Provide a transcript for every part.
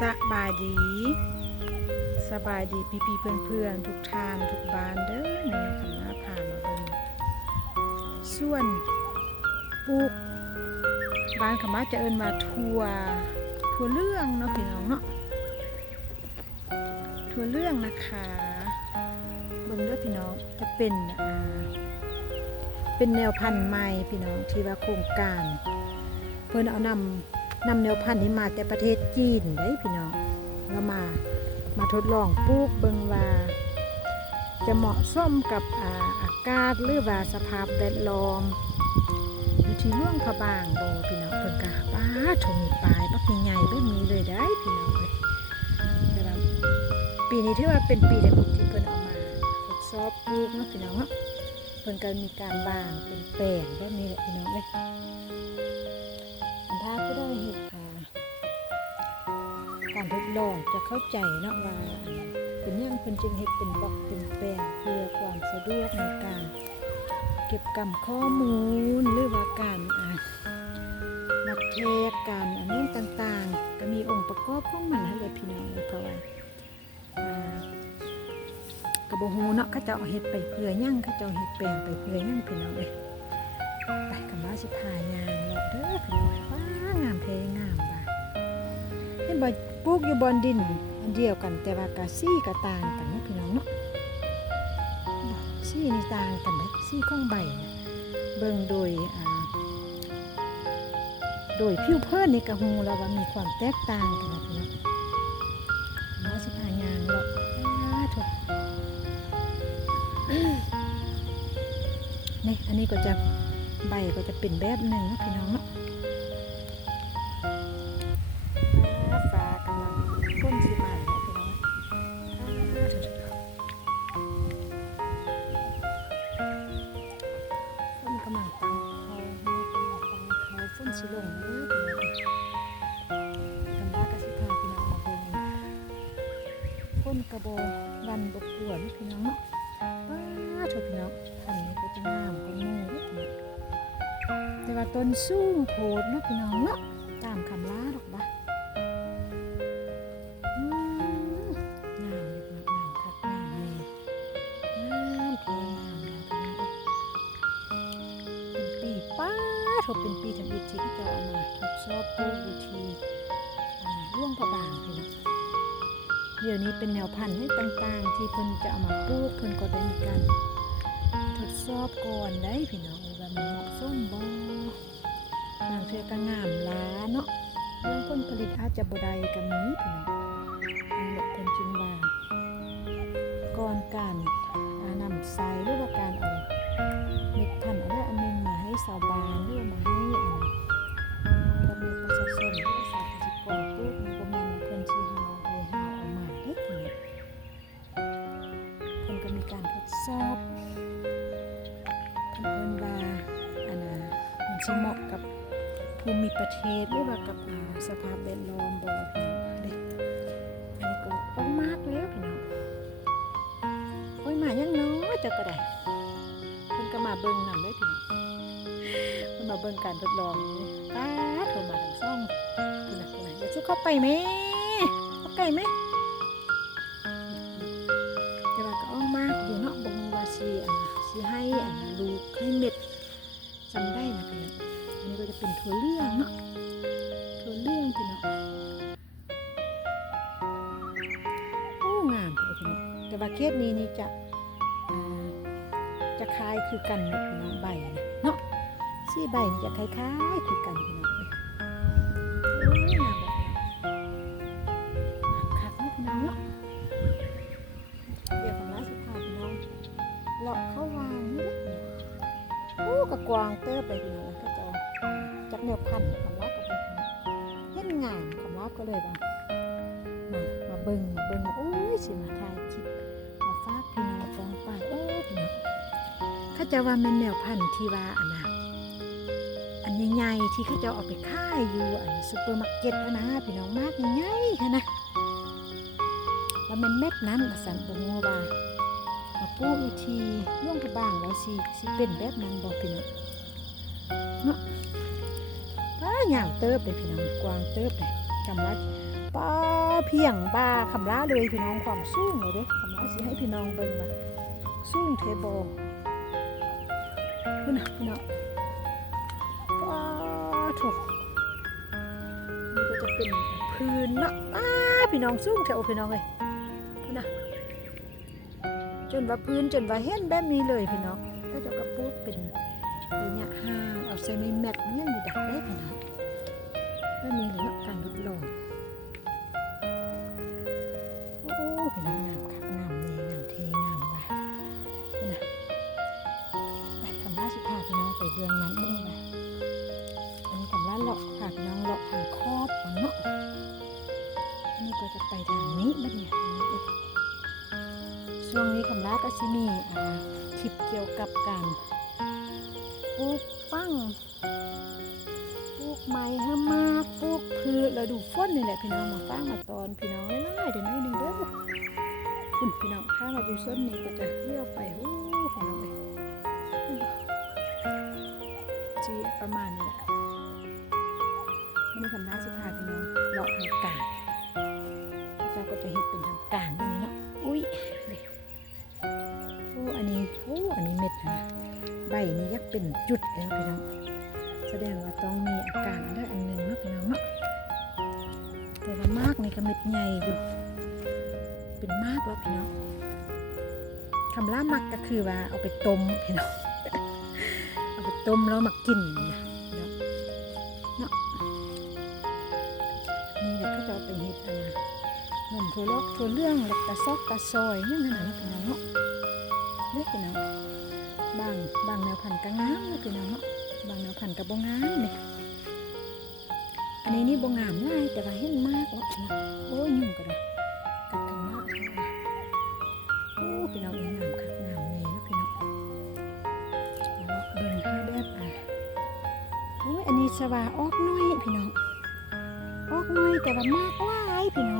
สบายดี สบายดีพี่พี่เพื่อนเพื่อนทุกทานทุกบ้านเด้อแม่คำนาพามาเบิ่งส่วนปลูกบ้านคำว่าจะเอินว่าทัวทัวเรื่องเนาะพี่น้องเนาะทัวเรื่องนะคะเบิ่งด้อพี่น้องจะเป็นอ่าเป็นแนวพันธุ์ใหม่พี่น้องที่ว่าโครงการ เพิ่นเอานำ นำแนวพันธุ์นี้มาแต่ประเทศจีนได้พี่น้องแล้วมามาทดลองปลูกเบิงว่า จะเหมาะสมกับอาอากาศหรือว่าสภาพแวดล้อมอยู่ที่ร่วงพระบางโบพี่น้องเพิ่นก็ป้าถมีปลายบักใหญ่ๆเบิ่มีเลยได้พี่น้องเอ้ยแต่ว่าปีนี้ถือว่าเป็นปีแรกที่เพิ่นเอามาทดสอบปลูกเนาะพี่น้องเนาะเพิ่นก็มีการบางเป็นแปลงแบบนี้แหละพี่น้องเอ้ย การทดลองจะเข้าใจเนาะว่าเป็นหยังเป็นจึงเห็ดเป็นบล็อกเป็นแปลงเพื่อความสะดวกในการเก็บกำข้อมูลหรือว่าการอ่านับเทกการอันนี้ต่างๆ ก็มีองค์ประกอบของมันนั่นแหละพี่น้องเพราะว่ากระโบฮูเนาะเขาเจะเอาเห็ดไปเพื่อยังเขาเจะเอาเห็ดแปลงไปเพื่อยังพี่น้องเลยไปกันว่าสิพายางเลาะเด้อพี่น้อยว้างามเพงามบ่าเห็นบ่ ปลูกอยู่บนดินอันเดียวกันแต่ว่ากะซี่กะต่างกันนะพี่น้องเนาะซี่นี่ต่างกันเด้อซี่ข้องใบน่ะเบิ่งโดยอ่าโดยผิวเพิ่นนี่กระฮูแล้วว่ามีความแตกต่างกันนะพี่น้องว่าสิพายางเลาะถูกนี่อันนี้ก็จะใบก็จะเป็นแบบหนึ่งนะพี่น้องเนาะ สีลงเด้อพี่น้กำลังกสิพาพี่น้องมาเบิ่งพ่นกระโบวันบกปวนพี่น้องเนาะว้าโชพี่น้องอันนี้ก็จะงามกว่าหมู่เด้อพี่น้องแต่ว่าต้นสูงโพดเนาะพี่น้องเนาะ ทบเป็นปีทำอิฐที่จะเอามาทดสอบปลูกอยู่ที่อ่าร่วงพระบางพี่น้องเดี๋ยวนี้เป็นแนวพันธุ์ต่างๆ ที่เพิ่นจะเอามาปลูกเพิ่นก็ได้มีการทดสอบก่อนได้พี่น้องว่ามันเหมาะสมบ่บางเทื่อก็งามล้าเนาะเรื่องผลผลิตอาจจะบ่ได้ก็มีพี่น้องอันนี้เพิ่นจึงว่าก่อนการนำใส่หรือว่าการเอาเม็ดพัน ให้ชาวบ้านหรือว่ามาให้อันพ่อแม่ประชาชนหรือว่าสาธารณกรปลูกมันบ่แม่นเพิ่นสิเฮาให้เฮาเอามาเด้พี่น้องเพิ่นก็มีการทดสอบเพิ่นว่าอันนะมันสิเหมาะกับภูมิประเทศหรือว่ากับสภาพแวดล้อมบ่ เบิ่งการทดลองป้าโทรมาทางซ่องคุณนะคุณนะอย่าสู้เข้าไปแม่เข้าใกล้ไหมแต่ว่าก็อ้อมาอยู่เนาะบ่งว่าสิอันน่ะสิให้อันน่ะลูกให้เม็ดจำได้นะพี่น้องอันนี้ก็จะเป็นถั่วเหลืองเนาะถั่วเหลืองพี่น้องโอ้งามเลยพี่น้องแต่ว่าเคสนี้นี่จะจะคล้ายคือกันนะพี่น้องใบนะเนาะ สีใบจะคล้ายๆคือกันพี่น้องเลยงามแบบนี้งามคักเนาะพี่น้องเนาะเดี๋ยวของร้านสุภาพพี่น้องเลาะเข้าวางนี่เด้อโอ้กะกวางเติบไปพี่น้องก็จะจักแนวพันธ์คำว่ากับเห็นงามคำว่าก็เลยว่ามามาเบิ่งมาเบิ่งโอ้ยสิมาถ่ายคลิปมาฝากพี่น้องฟองไปโอ้พี่น้องเขาจะว่าแม่นแนวพันธุ์ที่ว่าอันน่ะอัน ใหญ่ๆที่เขาจะเอาไปขายอยู่อันซุปเปอร์มาร์เก็ตนะพี่น้องมากใหญ่ๆค่ะนะว่าแม่นเม็ดนั้นสันบ่งัวว่ามาปูอีทีล่วงไปบ้างแล้วสิสิเป็นแบบนั้นบอกพี่น้องเนาะป้ายาวเติบเลยพี่น้องกวางเติบเลยคำละป้าเพียงบ้าคำละเลยพี่น้องความสูงเลยเด้คำละสิให้พี่น้องเบิ่งมาสูงเทโบพี่น้องพี่น้อง ป้าถูกนี่ก็จะเป็นพื้นนะป้าพี่น้องสูงแถวพี่น้องเลยนะจนว่าพื้นจนว่าเห็นแบบนี้เลยพี่น้องก็จะกระปุกเป็นระยะห่างเอาเซมิแม็กมันยังมีดักได้ขนาดไม่มีเลยเนะการลดลง ก็จะไปทางนี้บ้านเนี่ยพี่น้องเอ้ยช่วงนี้กำลังก็สิมีคลิปเกี่ยวกับการปลูกปังปลูกไม้ห้ามากปลูกพืชแล้วดูฝนนี่แหละพี่น้องมาฟังมาตอนพี่น้องไล่เดี๋ยวน้อยหนึ่งเด้อคุณพี่น้องถ้ามาดูส้นนี้ก็จะเลี้ยวไปโอ้พี่น้องเลยจีประมาณนี้แหละไม่ได้ทำหน้าสิพาพี่น้องเลาะทางกางพระเจ้าก็จะเห็นเป็นทางกลางแบบนี้เนาะ อุ้ยเด็โอ้อันนี้โอ้อันนี้เม็ดนะใบนี้ยักเป็นจุดแล้วพี่น้องแสดงว่าต้องมีอาการอันใดอันหนึ่งเนาะพี่น้องเนาะแต่ว่ามากในกระเม็ดใหญ่อยู่เป็นมากแล้วพี่น้องคำล่ามักก็คือว่าเอาไปต้มพี่น้องเอาไปต้มแล้วมากินนะพี่น้องเนาะนี่แหละเขาจะเอาไปเฮ็ดอันนะ นมถั่วลอกถั่วเรื่องแล้วก็ซอกกระซอยนี่นั่นน่ะเนาะพี่น้องเนาะเด้อพี่น้องบางบางแนวพันธุ์ก็งามนะพี่น้องเนาะบางแนวพันธุ์ก็บ่งามเนี่ยอันนี้นี่บ่งามหลายแต่ว่าเห็นมากแล้วพี่น้องโอ้ยยุ่งก็ได้กัดกันมากโอ้พี่น้องเอ้ยงามคักงามแน่เนะพี่น้องเลาเบิ่งให้แบบอะโอ้ยอันนี้สว่าออกน้อยพี่น้องออกน้อยแต่ว่ามากหลายพี่น้อง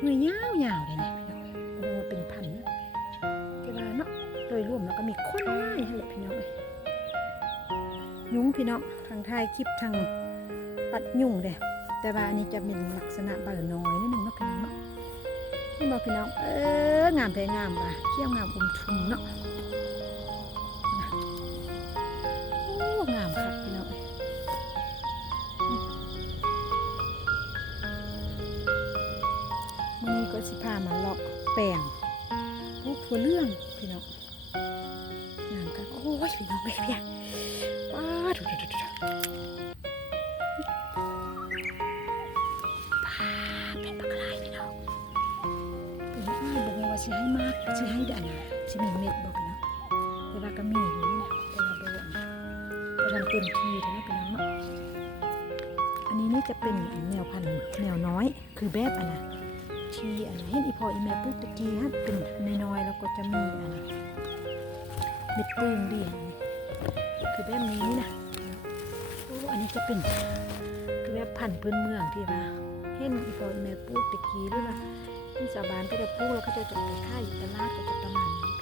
พี่น้องหน่วยยาวยาวเลยเนี่ยพี่น้องโอ้เป็นพันนะแต่ว่าเนาะโดยรวมแล้วก็มีคนไล่ให้แหละพี่น้องเลยยุงพี่น้องทางท้ายคลิปทางปัดยุ่งเลยแต่ว่าอันนี้จะเป็นลักษณะเบอร์น้อยนิดนึงเนาะพี่น้องเนาะนี่บอกพี่น้องเอองามแท้งามว่ะเขี้ยวงามอมทุมเนาะโอ้งามครั แปลงพวกถั่วเรื่องพี่น้องงามกันโอ้ยพี่น้องเลยพี่ว้าดูดูดูดูป้าเป็นปลากระไรพี่น้องเป็นอ้ายบอกว่าสิให้มากสิให้ดันสิมีเม็ดบอกน้องแต่ว่าก็มีอยู่นี่นะแต่ว่าบ่อันบ่ทันเต็มที่เท่านั้นพี่น้องเนาะอันนี้นี่จะเป็นแนวพันธุ์แนวน้อยคือแบบอันนะ ที่อันเห็นอีพออีแม่ปลูกตะกี้ฮะเป็นน้อยๆแล้วก็จะมีอันเม็ดปืนดีคือแบบนี้นะโอ้อันนี้จะเป็นคือแบบพันธุ์พื้นเมืองที่ว่าเห็นอีพออีแม่ปลูกตะกี้หรือว่าที่ชาวบ้านก็จะปลูกแล้วก็จะจะไปขายอยู่ตลาดก็จะประมาณนี้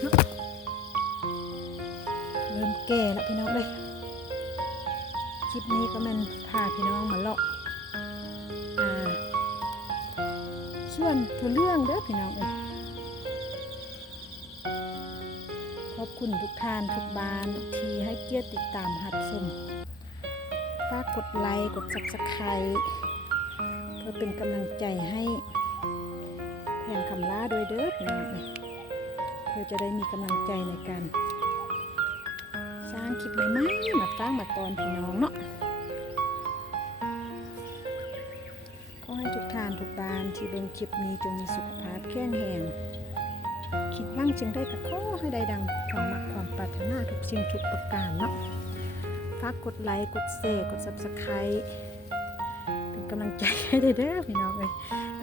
เนาะเริ่มแก่แล้วพี่น้องเลยคลิปนี้ก็มันพาพี่น้องมาเลาะ ส่วนตัวเรื่องเด้อพี่น้องเอ้ยขอบคุณทุกท่านทุกบ้านที่ให้เกียรติติดตามหับชมฝากกดไลค์กด subscribe เพื่อเป็นกำลังใจให้แพงคำล่าด้วยเด้อพี่น้องเอ้ยเพื่อจะได้มีกำลังใจในการ สร้างคลิปใหม่ๆมาตั้งมาตอนพี่น้องเนาะ อให้ทุกท่านทุกบ้านที่เบิ่งคลิปนี้จงมีสุขภาพแข็งแรงคิดหวังจึงได้กระขอให้ได้ดังความมักความปรารถนาทุกสิ่งทุกประการเนาะฝากกดไลค์กดแชร์กด subscribe เป็นกำลังใจให้ได้เด้อพี่น้องเอ้ย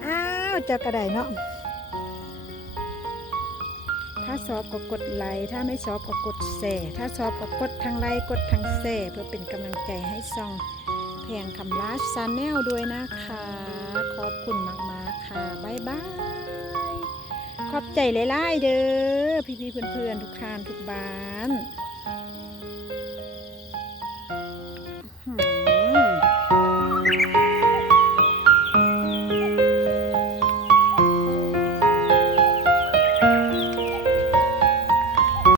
อ้าวเจะกระไดเนาะถ้าชอบก็กดไลค์ถ้าไม่ชอบก็กดแชร์ถ้าชอบก็กดทั้งไลค์กดทั้งแชร์เพื่อเป็นกำลังใจให้ซอง พงคำลาชาแนลด้วยนะคะ ขอบคุณมากๆค่ะบ๊ายบาย ขอบใจหลายๆเด้อพี่ๆเพื่อนๆทุกท่านทุกบ้าน